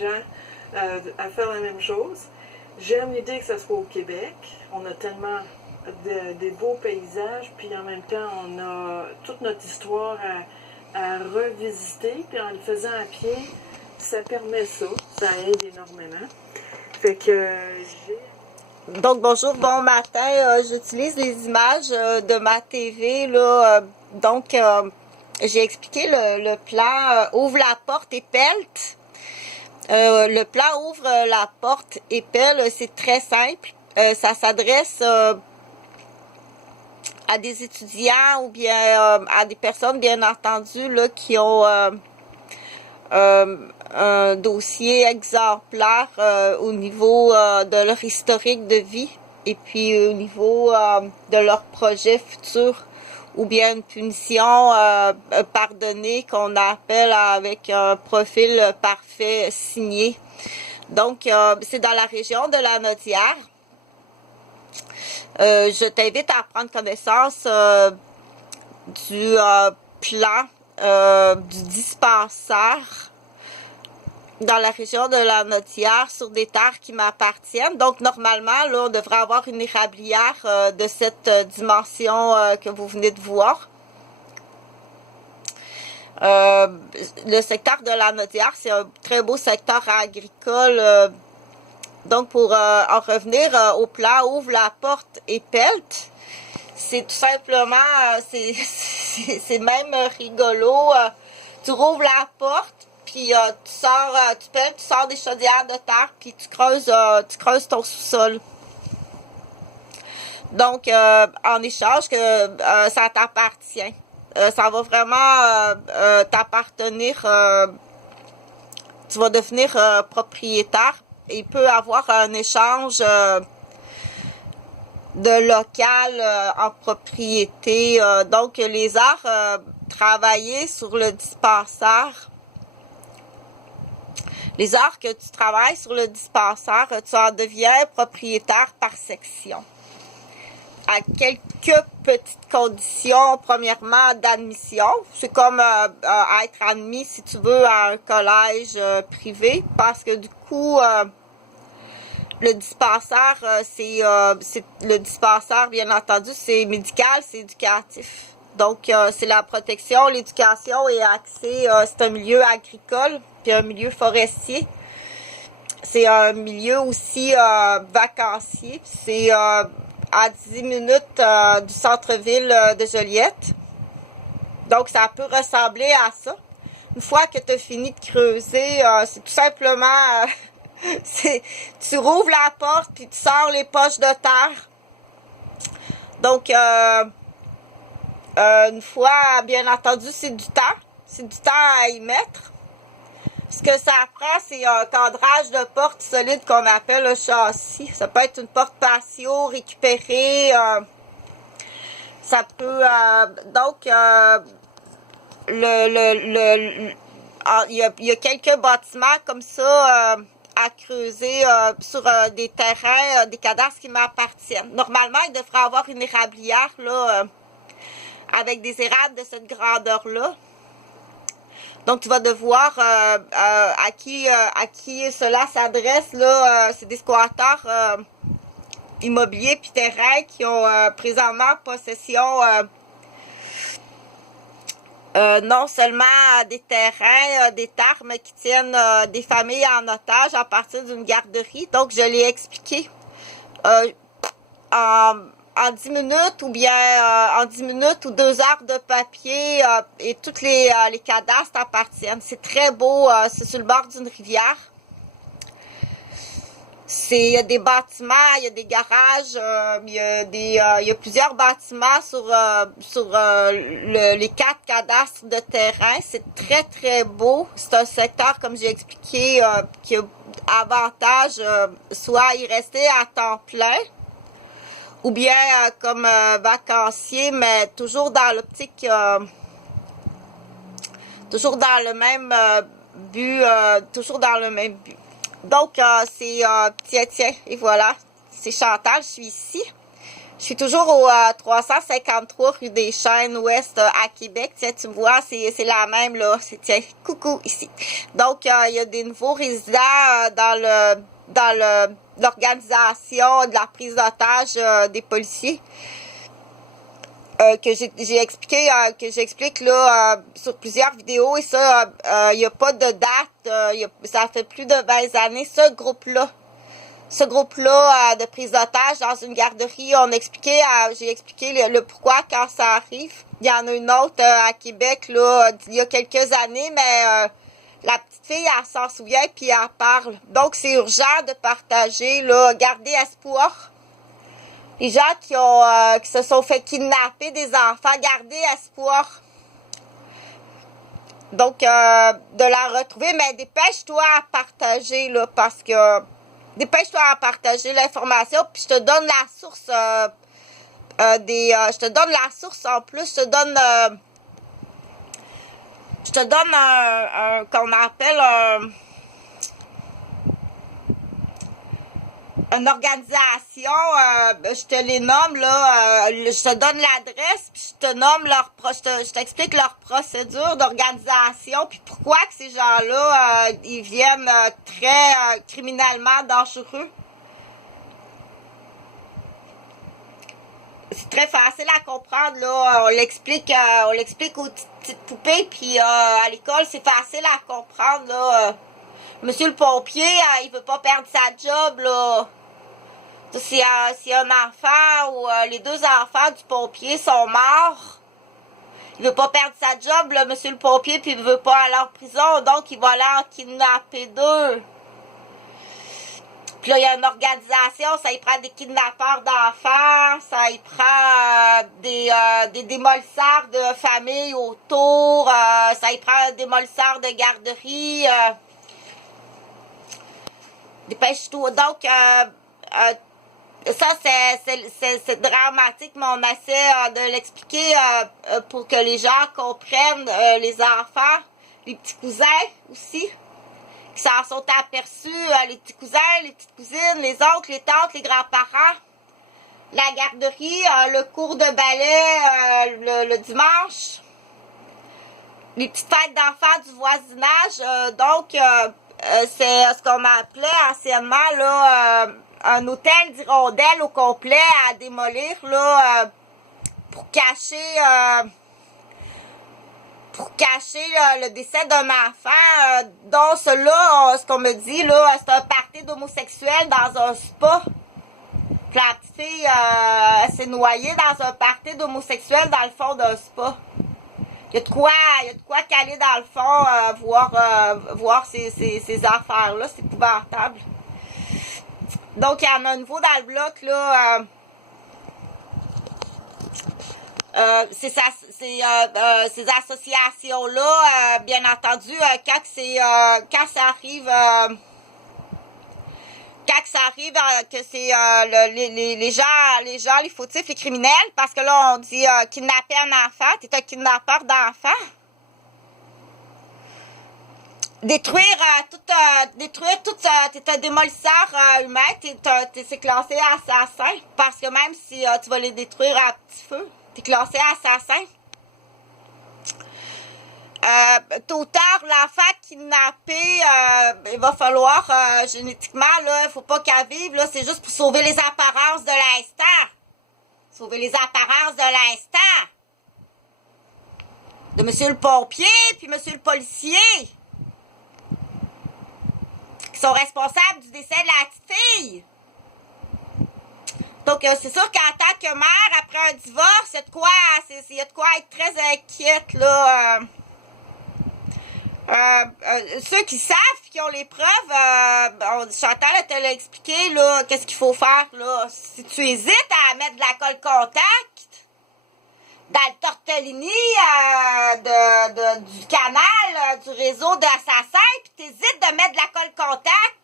gens à faire la même chose. J'aime l'idée que ça soit au Québec. On a tellement des beaux paysages, puis en même temps, on a toute notre histoire à revisiter, puis en le faisant à pied, ça permet ça. Ça aide énormément. Fait que j'ai... Donc, bonjour, bon matin. J'utilise les images de ma TV, là. J'ai expliqué le plan ouvre la porte et pelte. Le plan ouvre la porte et pelle, c'est très simple. Ça s'adresse à des étudiants ou bien à des personnes, bien entendu, là, qui ont un dossier exemplaire au niveau de leur historique de vie et puis au niveau de leur projet futur ou bien une punition pardonnée qu'on appelle avec un profil parfait signé. Donc, c'est dans la région de la Naudière. Je t'invite à prendre connaissance du plan du dispensaire dans la région de la Naudière sur des terres qui m'appartiennent. Donc, normalement, là, on devrait avoir une érablière de cette dimension que vous venez de voir. Le secteur de la Naudière, c'est un très beau secteur agricole. Donc, pour en revenir au plan ouvre la porte et pelte, c'est tout simplement, c'est même rigolo. Tu rouvres la porte, puis tu sors, tu pelles, tu sors des chaudières de terre, puis tu creuses ton sous-sol. Donc, en échange que ça t'appartient. Ça va vraiment t'appartenir. Tu vas devenir propriétaire. Et il peut avoir un échange de local en propriété. Donc, les heures travaillées sur le dispensaire, les heures que tu travailles sur le dispensaire, tu en deviens propriétaire par section. À quelques petites conditions, premièrement, d'admission. C'est comme être admis, si tu veux, à un collège privé, parce que du coup, le dispensaire, le dispensaire, bien entendu, c'est médical, c'est éducatif. Donc, c'est la protection, l'éducation et accès. C'est un milieu agricole, puis un milieu forestier. C'est un milieu aussi vacancier. C'est à 10 minutes du centre-ville de Joliette. Donc, ça peut ressembler à ça. Une fois que tu as fini de creuser, c'est tout simplement... tu rouvres la porte puis tu sors les poches de terre. Donc, une fois, bien entendu, c'est du temps. C'est du temps à y mettre. Ce que ça prend, c'est un cadrage de porte solide qu'on appelle le châssis. Ça peut être une porte patio récupérée. Ça peut... il y a quelques bâtiments comme ça... à creuser sur des terrains, des cadastres qui m'appartiennent. Normalement, il devrait avoir une érablière là, avec des érables de cette grandeur-là. Donc, tu vas devoir à qui cela s'adresse. Là, c'est des squatteurs immobiliers puis terrains qui ont présentement possession non seulement des terrains, des terres, mais qui tiennent des familles en otage à partir d'une garderie. Donc, je l'ai expliqué en 10 minutes ou bien en 10 minutes ou 2 heures de papier et tous les cadastres appartiennent. C'est très beau, c'est sur le bord d'une rivière. Il y a des bâtiments, il y a des garages, il y a plusieurs bâtiments sur les 4 cadastres de terrain. C'est très, très beau. C'est un secteur, comme j'ai expliqué, qui a avantage soit y rester à temps plein ou bien comme vacancier, mais toujours dans l'optique, toujours dans le même but, toujours dans le même but. Donc, c'est... tiens, et voilà. C'est Chantal, je suis ici. Je suis toujours au 353 rue des Chênes Ouest à Québec. Tiens, tu me vois, c'est la même là. Tiens, coucou ici. Donc, il y a des nouveaux résidents dans l'organisation de la prise d'otage des policiers. Que j'explique là sur plusieurs vidéos, et ça, il n'y a pas de date, ça fait plus de 20 années, ce groupe-là de prise d'otage dans une garderie, j'ai expliqué le pourquoi quand ça arrive. Il y en a une autre à Québec, là, il y a quelques années, mais la petite fille, elle s'en souvient, puis elle parle. Donc, c'est urgent de partager, là, garder espoir. Les gens qui se sont fait kidnapper des enfants, gardez espoir. Donc, de la retrouver, mais dépêche-toi à partager, là, parce que dépêche-toi à partager l'information, puis je te donne la source je te donne la source en plus, je te donne qu'on appelle une organisation, je te les nomme, là, je te donne l'adresse, puis je te nomme je t'explique leur procédure d'organisation, puis pourquoi que ces gens-là, ils viennent très criminellement dangereux. C'est très facile à comprendre, là, on l'explique aux petites poupées, puis à l'école, c'est facile à comprendre, là. Monsieur le pompier, il veut pas perdre sa job, là. Si un enfant ou les deux enfants du pompier sont morts, il veut pas perdre sa job, là, monsieur le pompier, puis il veut pas aller en prison, donc il va aller en kidnapper deux. Puis là, il y a une organisation, ça y prend des kidnappeurs d'enfants, ça y prend des démolisseurs de famille autour, ça y prend un démolisseur de garderie. Dépêche-toi. Donc, ça, c'est dramatique, mais on essaie de l'expliquer pour que les gens comprennent, les enfants, les petits cousins aussi, qui s'en sont aperçus, les petits cousins, les petites cousines, les oncles, les tantes, les grands-parents, la garderie, le cours de ballet le dimanche, les petites fêtes d'enfants du voisinage. Donc, c'est ce qu'on appelait anciennement là, un hôtel d'hirondelles au complet à démolir là, pour cacher le décès d'un enfant, dont cela, ce qu'on me dit là, c'est un party d'homosexuels dans un spa. Puis la petite fille s'est noyée dans un party d'homosexuels dans le fond d'un spa. Il y a de quoi caler dans le fond, voir ces affaires-là, c'est épouvantable. Donc, il y en a un nouveau dans le bloc, là. Ces associations-là, bien entendu, quand ça arrive que c'est les gens, les fautifs, les criminels, parce que là, on dit kidnapper un enfant, t'es un kidnappeur d'enfant. Détruire tout, t'es un démolisseur humain, c'est classé assassin, parce que même si tu vas les détruire à petit feu, t'es classé assassin. Tôt ou tard, l'enfant kidnappé, il va falloir génétiquement, là, il faut pas qu'elle vive, là, c'est juste pour sauver les apparences de l'instant. Sauver les apparences de l'instant. De monsieur le pompier, puis monsieur le policier. Qui sont responsables du décès de la petite fille. Donc, c'est sûr qu'en tant que mère, après un divorce, il y a de quoi être très inquiète, là. Ceux qui savent, qui ont les preuves, Chantal te l'a expliqué, là, qu'est-ce qu'il faut faire, là. Si tu hésites à mettre de la colle contact dans le tortellini du canal, du réseau d'assassins, puis t'hésites de mettre de la colle contact,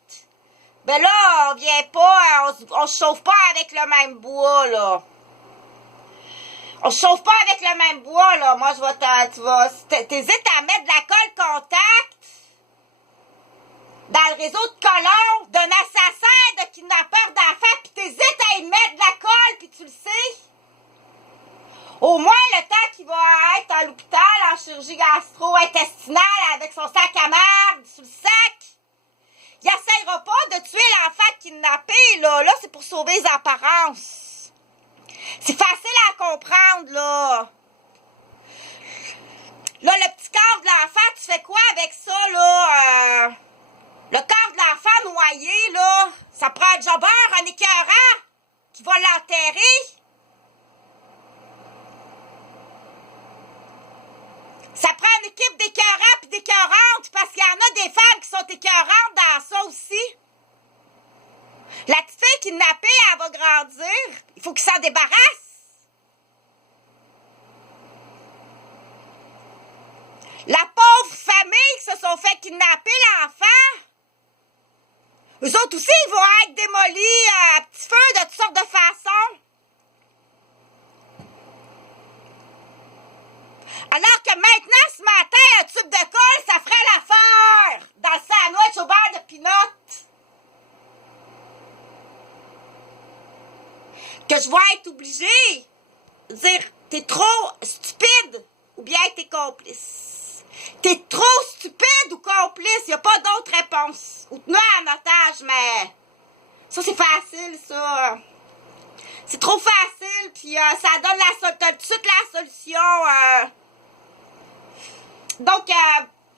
ben là, on vient pas, on se chauffe pas avec le même bois, là. On se chauffe pas avec le même bois, là. Moi, t'hésites à mettre de la colle contact dans le réseau de colons d'un assassin, de kidnappeur d'enfants, puis t'hésites à y mettre de la colle, puis tu le sais. Au moins, le temps qu'il va être à l'hôpital en chirurgie gastro-intestinale avec son sac à merde sous le sac, il n'essayera pas de tuer l'enfant kidnappé, là. Là, c'est pour sauver les apparences. C'est facile à comprendre, là. Là, le petit corps de l'enfant, tu fais quoi avec ça, là? Le corps de l'enfant noyé, là, ça prend un jobber, un écœurant qui va l'enterrer. Ça prend une équipe d'écœurants et d'écœurantes parce qu'il y en a des femmes qui sont écœurantes dans ça aussi. La petite fille kidnappée, elle va grandir. Il faut qu'il s'en débarrasse. La pauvre famille qui se sont fait kidnapper l'enfant. Eux autres aussi, ils vont être démolis à petit feu de toutes sortes de façons. Alors que maintenant, ce matin, un tube de colle, ça ferait l'affaire dans le sandwich au beurre de peanut. Que je vais être obligée de dire, t'es trop stupide ou bien t'es complice. T'es trop stupide ou complice, y a pas d'autre réponse. Ou tenue en otage, mais ça c'est facile, ça. C'est trop facile, puis ça donne t'as tout de suite la solution. Donc,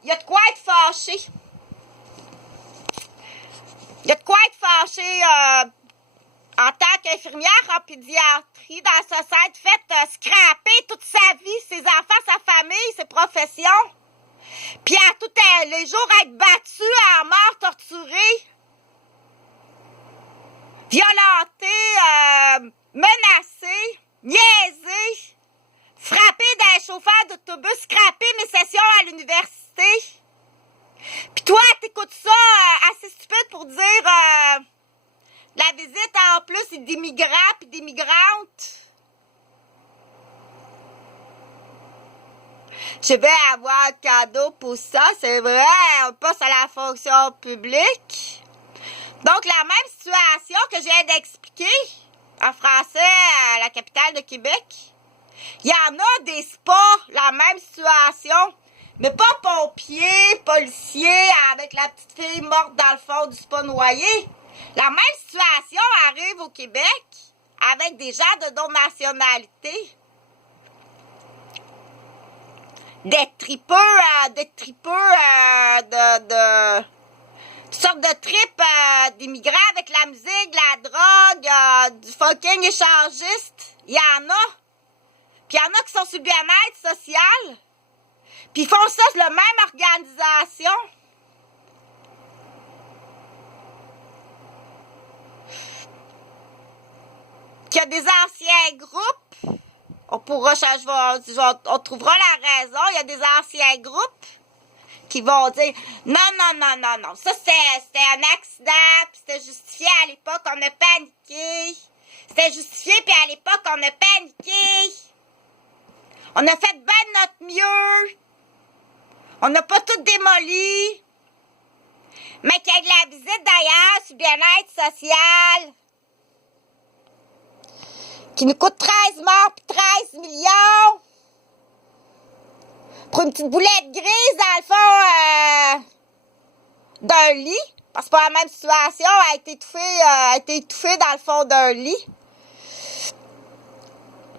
il y a de quoi être fâché. Il y a de quoi être fâché en tant qu'infirmière en pédiatrie dans ce centre, fait scraper toute sa vie, ses enfants, sa famille, ses professions. Puis à tous les jours être battu à mort, torturé, violenté, menacé, niaisé, frappé d'un chauffeur d'autobus, scraper mes sessions à l'université. Puis toi, t'écoutes ça assez stupide pour dire la visite en plus des migrants puis des migrantes. Je vais avoir un cadeau pour ça, c'est vrai, on passe à la fonction publique. Donc, la même situation que je viens d'expliquer en français à la capitale de Québec. Il y en a des spas, la même situation, mais pas pompiers, policiers, avec la petite fille morte dans le fond du spa noyé. La même situation arrive au Québec avec des gens de d'autres-nationalités. Des tripeux, toutes sortes de tripes d'immigrants avec la musique, la drogue, du fucking échangiste. Il y en a. Puis il y en a qui sont sur le bien-être social. Puis ils font ça sur la même organisation. Qu'il y a des anciens groupes. On pourra changer, on trouvera la raison. Il y a des anciens groupes qui vont dire non. Ça, c'était un accident, puis c'était justifié à l'époque, on a paniqué. C'était justifié, puis à l'époque, on a paniqué. On a fait bien de notre mieux. On n'a pas tout démoli. Mais qu'il y ait de la visite d'ailleurs sur bien-être social qui nous coûte 13 morts puis 13 millions pour une petite boulette grise dans le fond d'un lit. Parce que c'est pas la même situation, elle a été étouffée dans le fond d'un lit.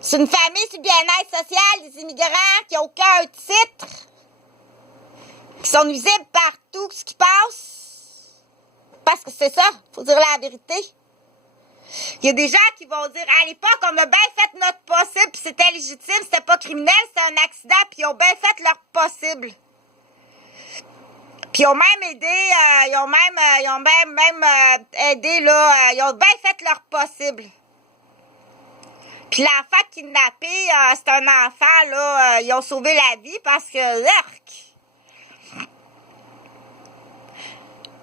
C'est une famille sur le bien-être social des immigrants qui n'ont aucun titre, qui sont nuisibles partout, ce qui passe. Parce que c'est ça, faut dire la vérité. Il y a des gens qui vont dire, à l'époque, on a bien fait notre possible, puis c'était légitime, c'était pas criminel, c'était un accident, puis ils ont bien fait leur possible. Puis ils ont même aidé, ils ont même aidé, là, ils ont bien fait leur possible. Puis l'enfant kidnappé, c'est un enfant, là, ils ont sauvé la vie parce que,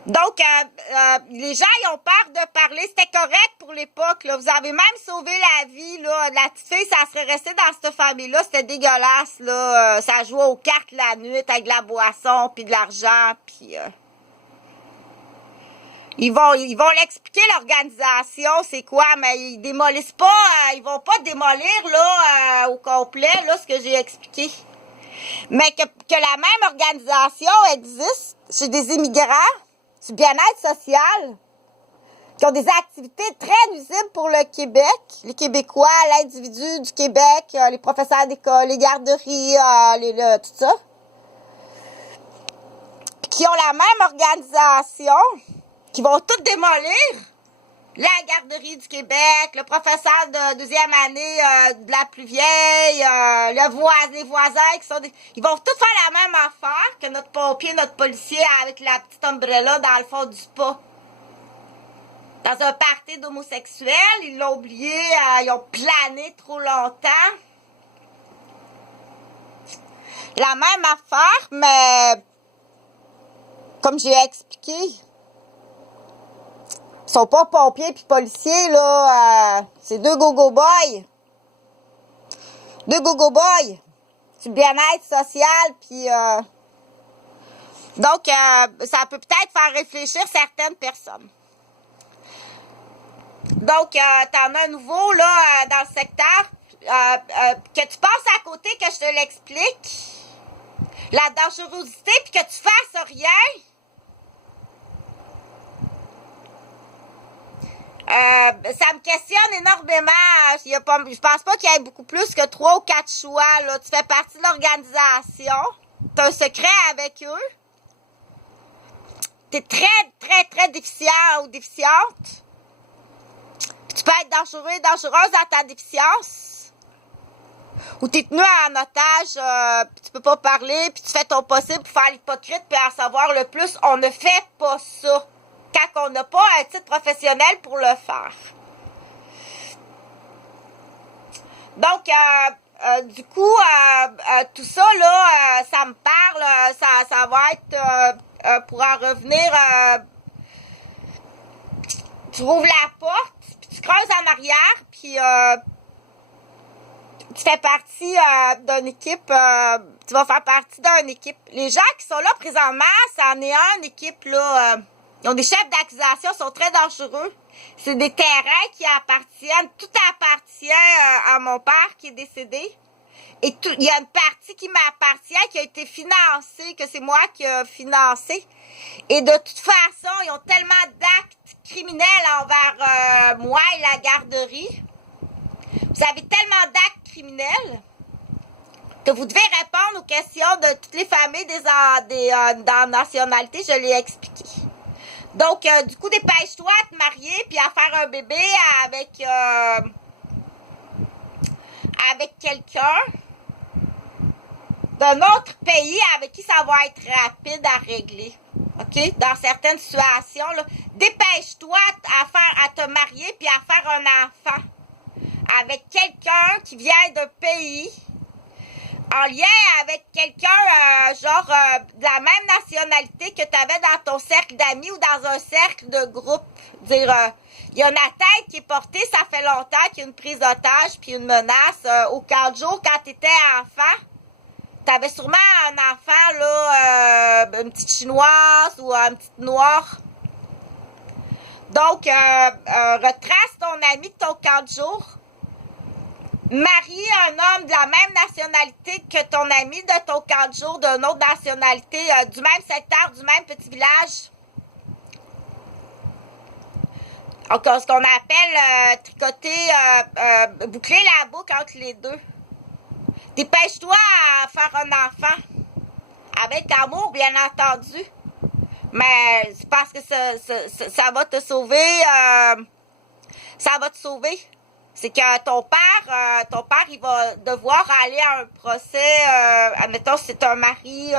Donc, les gens, ils ont peur de parler. C'était correct pour l'époque, là. Vous avez même sauvé la vie, là. La petite fille, ça serait resté dans cette famille-là. C'était dégueulasse, là. Ça jouait aux cartes la nuit avec de la boisson, puis de l'argent, puis... Ils vont l'expliquer, l'organisation, c'est quoi, mais ils démolissent pas, ils vont pas démolir, là, au complet, là, ce que j'ai expliqué. Mais que la même organisation existe chez des immigrants, du bien-être social, qui ont des activités très nuisibles pour le Québec, les Québécois, l'individu du Québec, les professeurs d'école, les garderies, tout ça, puis qui ont la même organisation, qui vont tout démolir. La garderie du Québec, le professeur de deuxième année de la plus vieille, les voisins qui sont ils vont tous faire la même affaire que notre pompier, notre policier avec la petite umbrella dans le fond du spa. Dans un party d'homosexuels, ils l'ont oublié, ils ont plané trop longtemps. La même affaire, mais comme j'ai expliqué, ils sont pas pompiers puis policiers, là. C'est deux go-go boys. Deux go-go boys. Du bien-être social, puis... Donc, ça peut peut-être faire réfléchir certaines personnes. Donc, t'en as un nouveau, là, dans le secteur, que tu passes à côté, que je te l'explique. La dangerosité, puis que tu fasses rien. Ça me questionne énormément. Je pense pas qu'il y ait beaucoup plus que 3 ou 4 choix, là. Tu fais partie de l'organisation. Tu as un secret avec eux. Tu es très, très, très déficient ou déficiente. Puis tu peux être dangereux, dangereuse dans ta déficience. Ou tu es tenu en otage, puis tu peux pas parler, puis tu fais ton possible pour faire l'hypocrite, puis en savoir le plus. On ne fait pas ça quand on n'a pas un titre professionnel pour le faire. Donc, du coup, tout ça, là, ça me parle, ça va être, pour en revenir, tu ouvres la porte, puis tu creuses en arrière, puis tu fais partie d'une équipe, tu vas faire partie d'une équipe. Les gens qui sont là présentement, c'en est une équipe, là, ils ont des chefs d'accusation, sont très dangereux. C'est des terrains qui appartiennent, tout appartient à mon père qui est décédé. Et tout, il y a une partie qui m'appartient, qui a été financée, que c'est moi qui ai financé. Et de toute façon, ils ont tellement d'actes criminels envers moi et la garderie. Vous avez tellement d'actes criminels que vous devez répondre aux questions de toutes les familles dans nationalité, je l'ai expliqué. Donc, du coup, dépêche-toi à te marier puis à faire un bébé avec quelqu'un d'un autre pays avec qui ça va être rapide à régler. OK? Dans certaines situations, là, dépêche-toi à te marier puis à faire un enfant avec quelqu'un qui vient d'un pays en lien avec quelqu'un, de la même nationalité que tu avais dans ton cercle d'amis ou dans un cercle de groupe. Dire, il y a une atteinte qui est portée, ça fait longtemps qu'il y a une prise d'otage puis une menace. Au 4 jours, quand tu étais enfant, tu avais sûrement un enfant, là, une petite chinoise ou une petite noire. Donc, retrace ton ami de ton 4 jours. Marie un homme de la même nationalité que ton ami de ton 4 jours, d'une autre nationalité, du même secteur, du même petit village. Donc, ce qu'on appelle tricoter, boucler la boucle entre les deux. Dépêche-toi à faire un enfant. Avec amour, bien entendu. Mais c'est parce que ça va te sauver. Ça va te sauver. C'est que ton père, il va devoir aller à un procès, admettons, c'est un mari,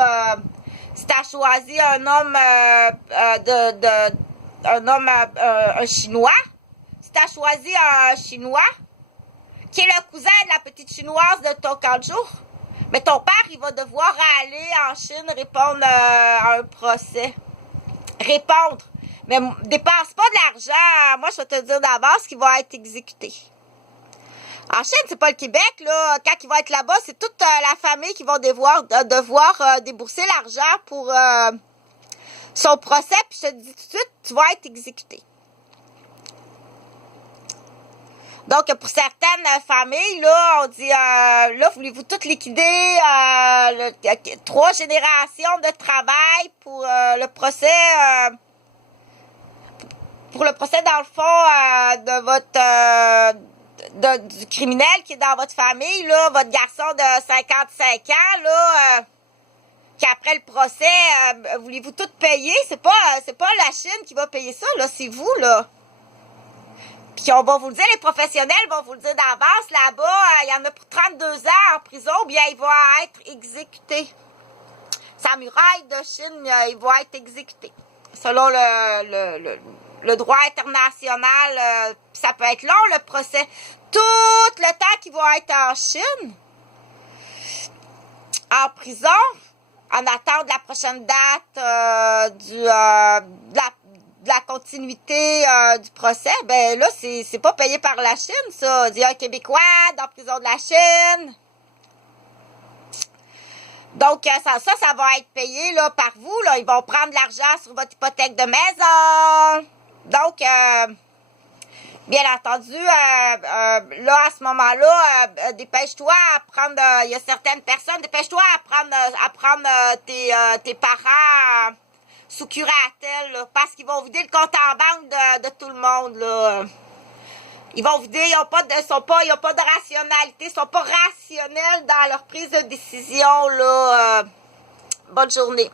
si t'as choisi un homme, un Chinois, si t'as choisi un Chinois, qui est le cousin de la petite Chinoise de ton 4 jours, mais ton père, il va devoir aller en Chine répondre à un procès. Répondre. Mais dépense pas de l'argent. Moi, je vais te dire d'avance qu'il va être exécuté. En Chine, c'est pas le Québec, là. Quand il va être là-bas, c'est toute la famille qui va devoir débourser l'argent pour son procès, puis je te dis tout de suite, tu vas être exécuté. Donc, pour certaines familles, là, on dit, là, voulez-vous toutes liquider 3 générations de travail pour le procès, dans le fond, de votre, du criminel qui est dans votre famille, là, votre garçon de 55 ans, là, qu'après le procès, voulez-vous tout payer? C'est pas la Chine qui va payer ça, là, c'est vous, là. Puis on va vous le dire, les professionnels vont vous le dire d'avance, là-bas, il y en a pour 32 ans en prison, bien il va être exécuté. Samouraï de Chine, il va être exécuté. Selon le droit international, ça peut être long le procès. Tout le temps qu'il va être en Chine, en prison, en attente de la prochaine date de la continuité du procès, ben là, c'est pas payé par la Chine, ça. Il y a un Québécois dans la prison de la Chine. Donc, ça va être payé là, par vous. Là. Ils vont prendre de l'argent sur votre hypothèque de maison. Donc, bien entendu, là, à ce moment-là, dépêche-toi à prendre... Il y a certaines personnes, dépêche-toi à prendre tes parents sous curatelle, là, parce qu'ils vont vider le compte en banque de tout le monde, là. Ils vont vider, ils n'ont pas de rationalité, ils sont pas rationnels dans leur prise de décision, là. Bonne journée.